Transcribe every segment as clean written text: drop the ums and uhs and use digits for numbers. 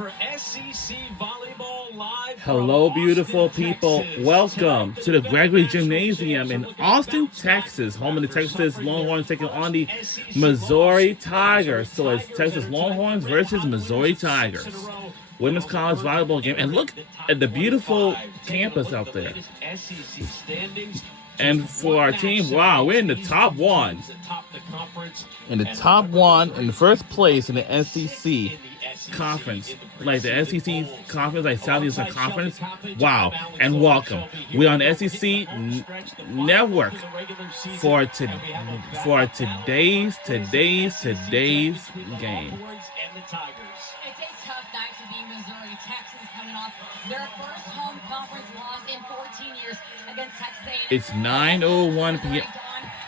for SEC Volleyball Live. Hello, beautiful people. Welcome to the Gregory Gymnasium in Austin, Texas, home of the Texas Longhorns taking on the Missouri Tigers. So it's Texas Longhorns versus Missouri Tigers. Women's college volleyball game. And look at the beautiful campus out there. And for our team, wow, we're in the top one. In the top one, in the first place in the SEC conference, like the SEC conference, like Southeastern Conference. Wow, and welcome. We're on the SEC network for today's game. It's a tough night to be Missouri. Texas coming off their first home conference loss in 14 years against Texas A&M. It's 9:01 p.m.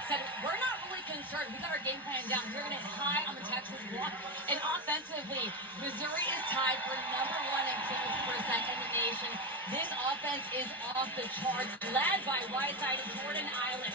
Said, we're not really concerned. We got our game plan down. We're going to hit high on the Texas block. And offensively, Missouri is tied for number one in kills percent in the nation. This offense is off the charts, led by right-side Jordan Island.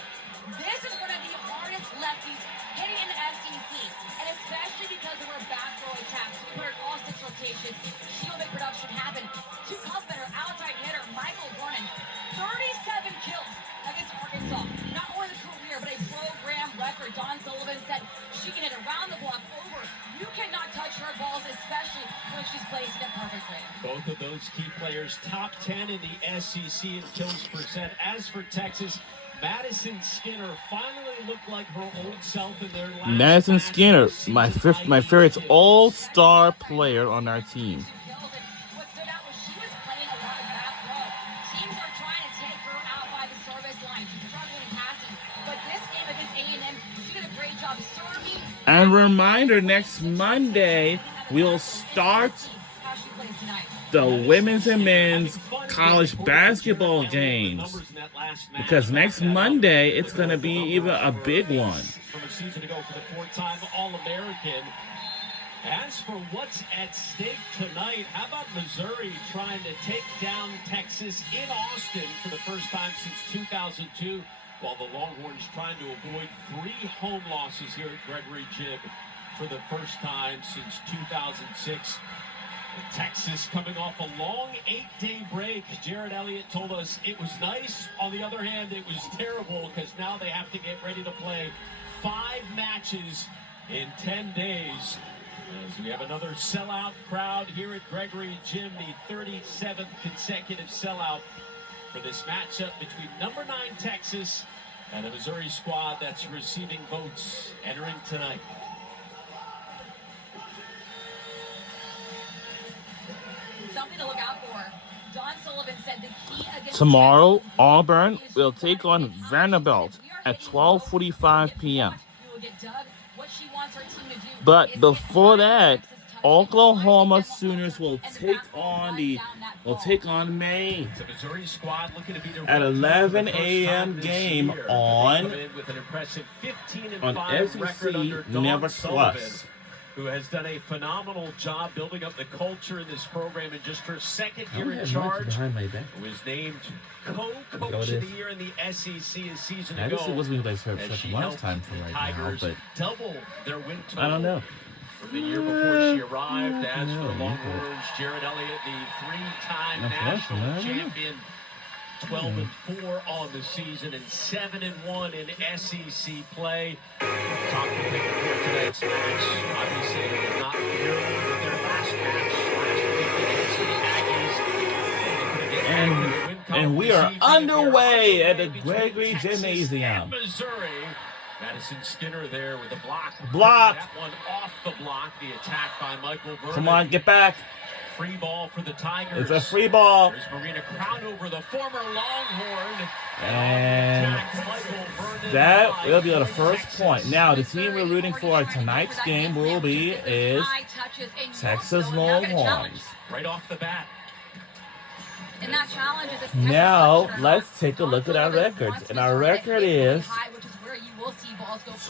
This is one of the hardest lefties hitting in the SEC, and especially because of her back row attacks. We put her all six rotations. She'll make production happen. Two cup better outside hitter, Michael Vernon. 37 kills against Arkansas. Not only the career, but a program record. Don Sullivan said she can hit around the block over. You cannot touch her balls, especially when she's placed it perfectly. Both of those key players, top 10 in the SEC in kills percent. As for Texas, Madison Skinner finally looked like her old self in their last Madison Skinner, my favorite all-star player on our team. What stood out was she was playing a lot of back row. Teams are trying to take her out by the service line. She's struggling passing. But this game against A&M, she did a great job serving. And reminder, next Monday, we'll start How she plays tonight. the women's and men's college basketball games. Because next Monday, it's going to be even a big one. From a season ago for the four-time All-American. As for what's at stake tonight, how about Missouri trying to take down Texas in Austin for the first time since 2002, while the Longhorns trying to avoid 3 home losses here at Gregory Gym for the first time since 2006. Texas coming off a long 8-day break. Jared Elliott told us it was nice. On the other hand, it was terrible because now they have to get ready to play 5 matches in 10 days. As we have another sellout crowd here at Gregory Gym, the 37th consecutive sellout for this matchup between number 9 Texas and the Missouri squad that's receiving votes entering tonight. Something to look out for. Don Sullivan said the key against Tomorrow, Auburn will take on Vanderbilt at 12:45 p.m. We will get Doug what she wants her team to do. But before that, Oklahoma Sooners will take on Maine The Missouri squad looking to be at 11 a.m. game on with an impressive 15-5 record under SEC Dawn Never Sullivan, Plus. who has done a phenomenal job building up the culture in this program in just her second year in charge. Who was named co-coach of the year in the SEC a season I ago. guess it wasn't like as she much helped time from right now, Tigers but double their win total I don't know. from the year before she arrived. As for the Longhorns, Jared Elliott, the 3-time national champion, 12-4 on the season and 7-1 in SEC play. Top pick for tonight's match. Obviously, they did not appear in their last match last week against the Aggies. And we are underway at the Gregory Gymnasium. Missouri. Madison Skinner there with a block. Block. That one off the block. The attack by Michael Vernon. Come on, get back. Free ball for the Tigers. It's a free ball. There's Marina Crownover, the former Longhorn. And that will be the first point. Now, the team we're rooting for tonight's game will be Texas Longhorns. Right off the bat. And that challenge is Now, let's take a look at our records. And our record is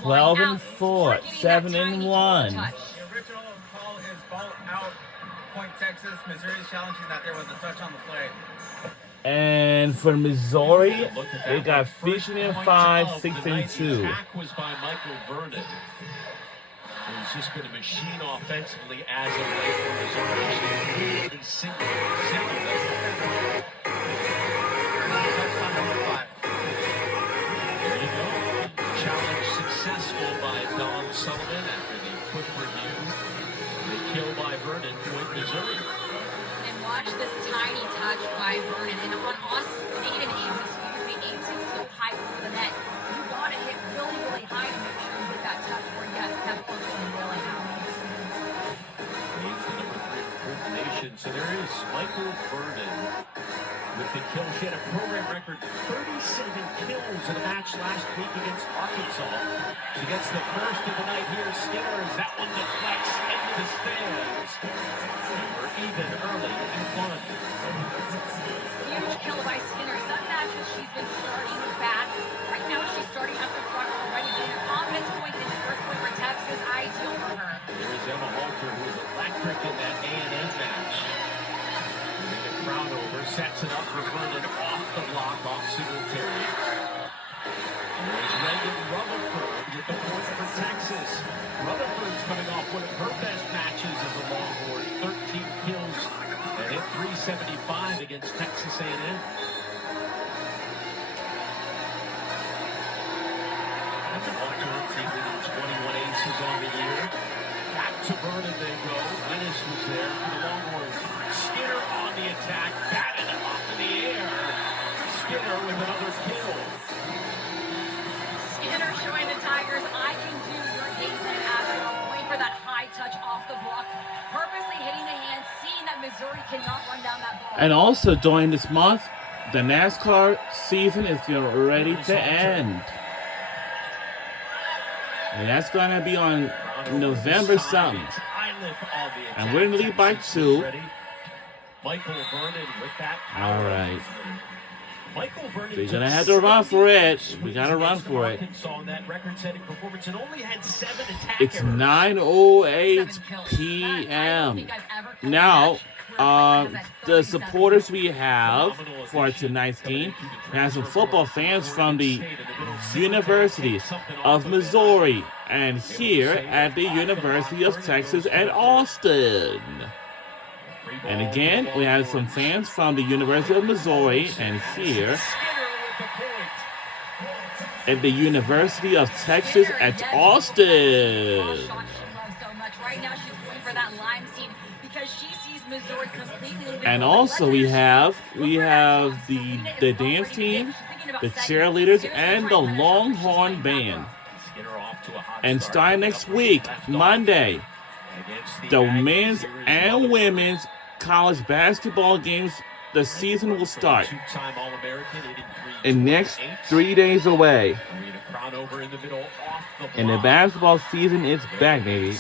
12-4, 7-1. The original call is ball out, point Texas. Missouri's challenging that there was a touch on the play. And for Missouri, they got 15-5, 6-2. Attack was by Michael Vernon. Who's just been a machine offensively as of late for Missouri. single. Touchdown number 5. There you go. Challenge successful by Don Sullivan after the quick review. The kill by Vernon, Point, Missouri. And watch this tiny touch by Vernon. And on Aiden Ames, Ames is so high over the net. You want to hit really, really high to make sure you get that touch where you have close to the railing out. Ames, the number 3 recruit in the nation. So there is Michael Vernon with the kill. She had a program record 37 kills in a match last week against Arkansas. She gets the first of the night here. Skinner, as that one deflects into the stands. We're even early and fun. Huge kill by Skinner. Some matches she's been starting back. Right now she's starting up the front already. Being an offense point in the first point for Texas. Ideal for her. Here is Emma Halter, who was electric in that A&M match. The crowd over, sets it up for Vernon off the block, off Singletary. And there's Reagan Rutherford with the point for Texas. Rutherford's coming off one of her best matches as a Longhorn, 13 kills and hit 375 against Texas A&M. And the Longhorn team leading 21 aces on the year. Back to Vernon they go. Ennis was there for the Longhorns. Skinner on the attack, batted him up in the air. Skinner with another kill. Skinner showing the Tigers, I can do your game plan after going for that high touch off the block, purposely hitting the hand, seeing that Missouri cannot run down that ball. And also during this month, the NASCAR season is ready to end. And that's going to be on November something. And we're in the lead by 2. Michael Vernon with that. All right. Michael Vernon. We're going to have to run for it. We got to run for it. That record-setting performance and only had 7 attack It's errors. 9:08 p.m. Now, the supporters we have for tonight's game, we have some football fans from the University of Missouri and here at the University of Texas at Austin. And again, we have some fans from the University of Missouri and here at the University of Texas at Austin. And also we have the dance team, the cheerleaders, and the Longhorn band. And starting next week, Monday, the men's and women's college basketball games, the season will start. And next 3 days away. And the basketball season is back, baby.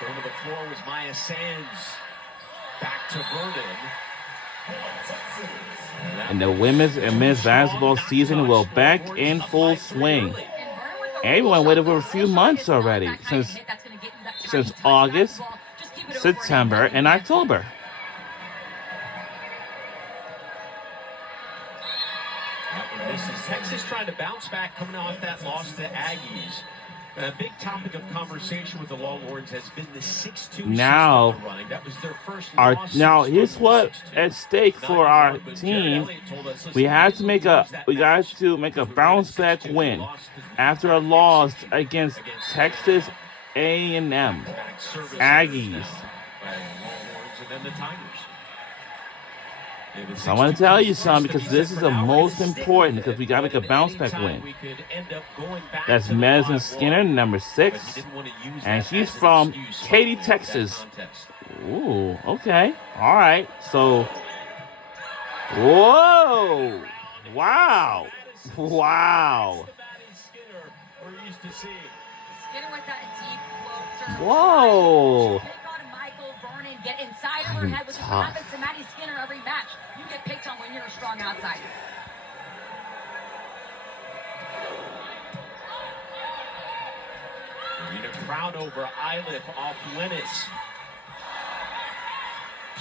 Going to the floor was Maya Sands. Back to Vernon. And the women's and men's basketball season will back in full swing. Everyone waited for a few months already, since August, September, and October. This is Texas trying to bounce back coming off that loss to Aggies. A big topic of conversation with the Longhorns has been the 6-2 now, running. That was their first now here's what at stake for our team. We got to make a bounce back win after a loss against Texas A&M Aggies. So I want to tell you something, because this is the most important, because we got to make a bounce back win. That's Madison Skinner, number 6, and she's from Katy, Texas. Ooh, okay. All right. So, whoa. Wow. Wow. Whoa. Get inside of her head, which is what happens to Maddie Skinner every match. You get picked on when you're a strong outsider. Arena crowd over Iliff off Lennis.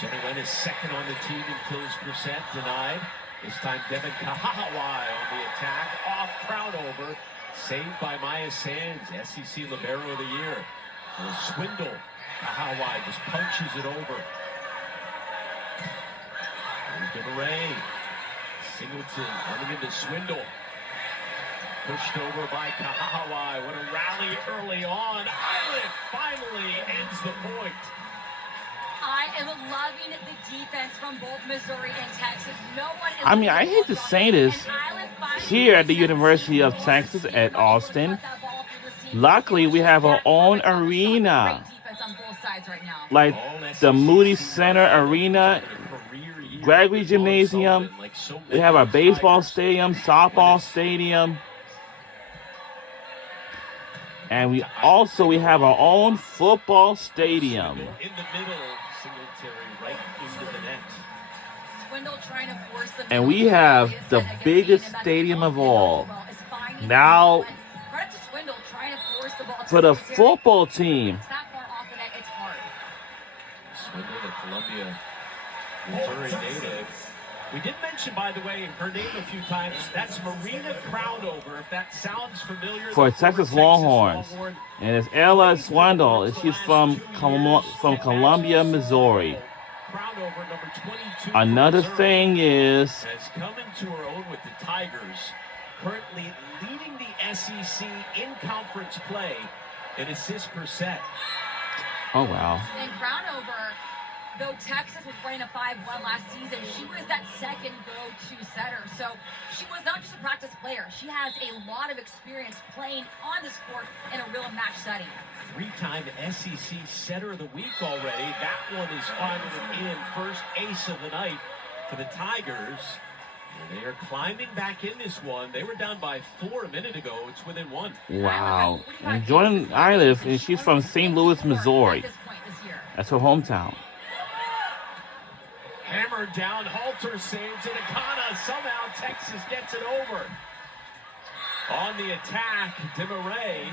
Jenny Lennis second on the team in kills percent, denied. This time Devin Kahahawai on the attack, off crowd over. Saved by Maya Sands, SEC Libero of the Year. A swindle. Kahawai just punches it over. DeMarais. Singleton running into Swindle. Pushed over by Kahawai. What a rally early on. Eiliff finally ends the point. I am loving the defense from both Missouri and Texas. No one is I mean, I hate to say this, here at the University of Texas at Austin, luckily we have our own arena. Like the Moody Center Arena, Gregory Gymnasium. We have our baseball stadium, softball stadium. And we have our own football stadium. In the middle, Singletary right into the net. Swindle trying to force the And we have the biggest stadium of all. Now, for the football team. Swindle, the Columbia, Missouri native. We did mention, by the way, her name a few times. That's Marina Crownover, if that sounds familiar. For Texas Longhorns. And it's Ella Swindle, and she's from Columbia, Missouri. Crownover, number 22. Another thing is, has come into her own with the Tigers, currently leading the SEC in conference play in assists per set. oh wow. And Crownover, though Texas was playing a 5-1 last season, she was that second go-to setter. So she was not just a practice player. She has a lot of experience playing on this court in a real match setting. Three-time SEC Setter of the Week already. That one is finally in. First ace of the night for the Tigers. And they are climbing back in this one. They were down by 4 a minute ago. It's within 1. Wow. And Jordan Eiliff, and she's from St. Louis, Missouri. That's her hometown. Hammered down, Halter saves it. Akana, somehow Texas gets it over. On the attack, DeMarais.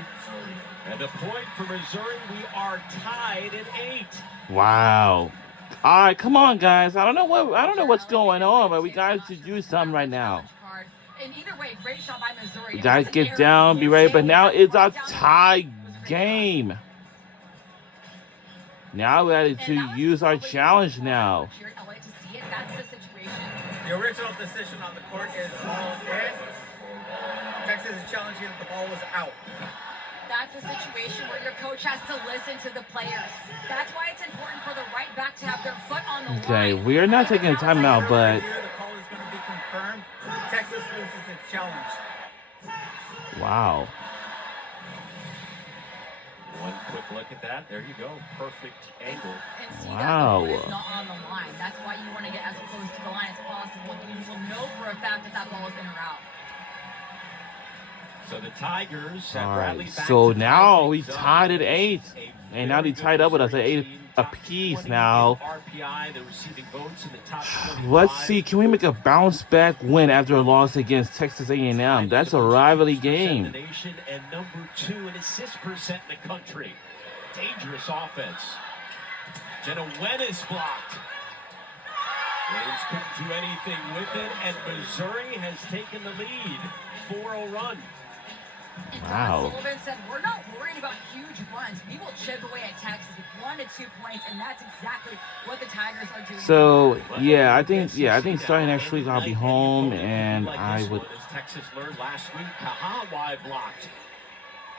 And a point for Missouri. We are tied at 8. Wow. All right, come on, guys. I don't know what's going on, but we got to do something right now. And either way, great shot by Missouri. We got to get down, be ready. But now it's a tie game. Now we have to use our challenge now. The original decision on the court is ball in. Texas is challenging that the ball was out. That's a situation where your coach has to listen to the players. That's why it's important for the right back to have their foot on the Okay, line. we are not taking a timeout, but Here, the call is going to be confirmed. Texas loses its challenge. wow. One quick look at that. There you go. Perfect angle. And see Wow. that the ball is not on the line. That's why you want to get as close to the line as possible. You will know for a fact that that ball is in or out. So the Tigers have All rallied right, back so to now tie we things up. tied at 8. A And now they very tied up with us at 8 team, apiece top 20 now. in RPI, they're receiving votes in the top 25. Let's see, can we make a bounce back win after a loss against Texas A&M? That's a rivalry game. The nation and number 2 in assist percent in the country. Dangerous offense. Jenna Wennis blocked. Williams couldn't do anything with it, and Missouri has taken the lead. 4-0 run. And Wow. Don Sullivan said, we're not worried about huge runs. We will chip away at Texas with 1 to 2 points, and that's exactly what the Tigers are doing. So, I think starting next week I'll be home, and I would... As Texas learned last week, Kahawai blocked.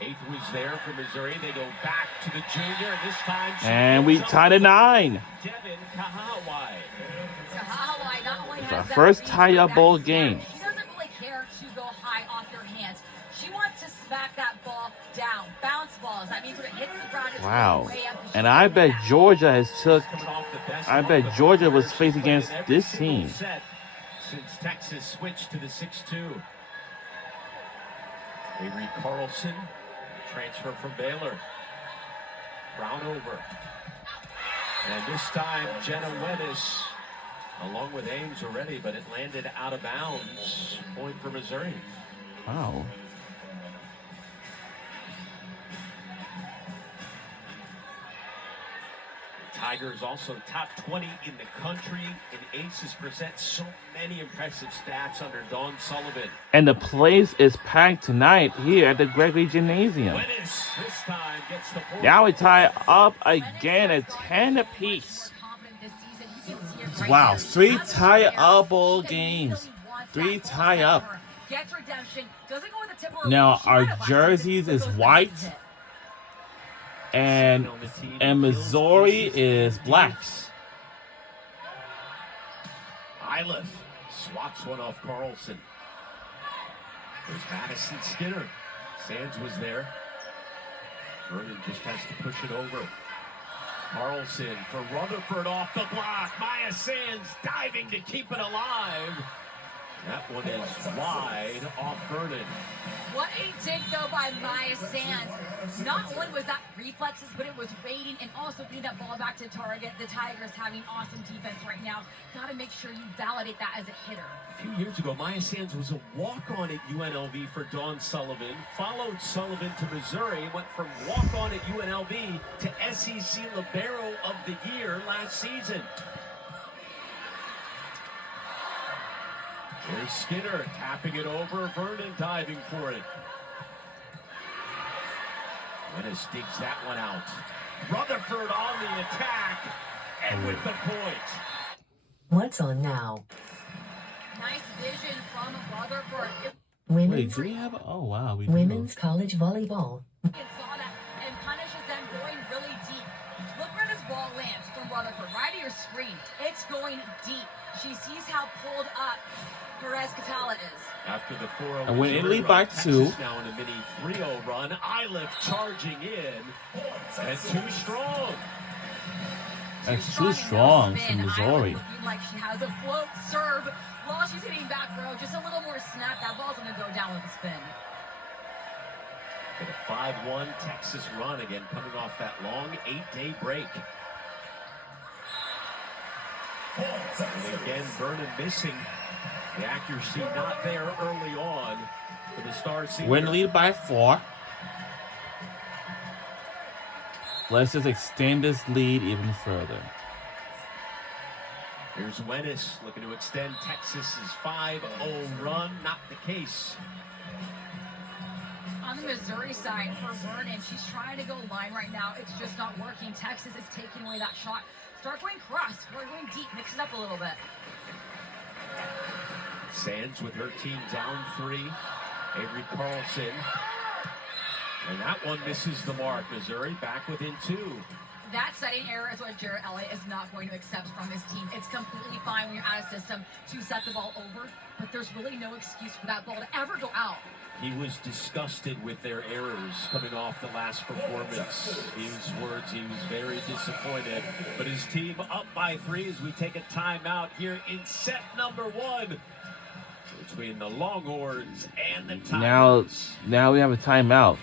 8th was there for Missouri. They go back to the junior, and this time... And we tied at 9. Devin Kahawai. Kahawai not only It's has our that first reach, tie-up but ball that game. She doesn't really care to go high off your hands. She wants to smack that ball down. Bounce balls. That means when it hits the ground, it's Wow. way up. And I bet Georgia has took... Coming off the best I bet run, Georgia the was Tigers faced played against every this single team. set since Texas switched to the 6-2. Avery Carlson, transfer from Baylor. Brownover. And this time, Jenna Wennis, along with Ames already, but it landed out of bounds. Point for Missouri. Wow. Tigers also top 20 in the country in aces percent. So many impressive stats under Dawn Sullivan. And the place is packed tonight here at the Gregory Gymnasium. Wennis this time gets the point. Now we tie up again at 10 apiece. can see it right Wow, there. 3 That's tie-up fair. She games. immediately wants 3 that ball tie-up. set for her. Gets redemption. Doesn't go with the tip of her Now, wrist. She our might have left it, jerseys but is goes back white, to hit. and Missouri is black. Iliff swats one off Carlson. There's Madison Skinner. Sands was there. Vernon just has to push it over. Carlson for Rutherford off the block. Maya Sands diving to keep it alive. That one is wide off Vernon. What a dig, though, by Maya Sands. Not only was that reflexes, but it was waiting and also getting that ball back to target. The Tigers having awesome defense right now. Got to make sure you validate that as a hitter. A few years ago, Maya Sands was a walk-on at UNLV for Dawn Sullivan. Followed Sullivan to Missouri. Went from walk-on at UNLV to SEC Libero of the Year last season. Here's Skinner tapping it over. Vernon diving for it. Ennis digs that one out. Rutherford on the attack and with the point. What's on now? Nice vision from Rutherford. Women's, Wait, do we have? Oh wow, we do. women's college volleyball. And saw that and punishes them going really deep. Look where this ball lands from Rutherford, right at your screen. It's going deep. She sees how pulled up Perez Catala is. After the 4-0 And when Italy by 2. Texas now in a mini 3-0 run. Iliff charging in. And too strong. That's too strong for Missouri. Looking like she has a float serve while she's hitting back row. Just a little more snap. That ball's going to go down with a spin. For the 5-1 Texas run again, coming off that long 8-day break. And again, Vernon missing. The accuracy not there early on for the Star Senior. We're in the lead by 4. Let's just extend this lead even further. Here's Wennis looking to extend Texas's 5-0 run. Not the case. On the Missouri side for Vernon, she's trying to go line right now. It's just not working. Texas is taking away that shot. Start going cross. We're going deep. Mix it up a little bit. Sands with her team down 3. Avery Carlson. And that one misses the mark. Missouri back within 2. That setting error is what Jarrett Elliott is not going to accept from his team. It's completely fine when you're out of system to set the ball over, but there's really no excuse for that ball to ever go out. He was disgusted with their errors coming off the last performance. His words, he was very disappointed. But his team up by 3 as we take a timeout here in set number 1 between the Longhorns and the Tigers. Now we have a timeout.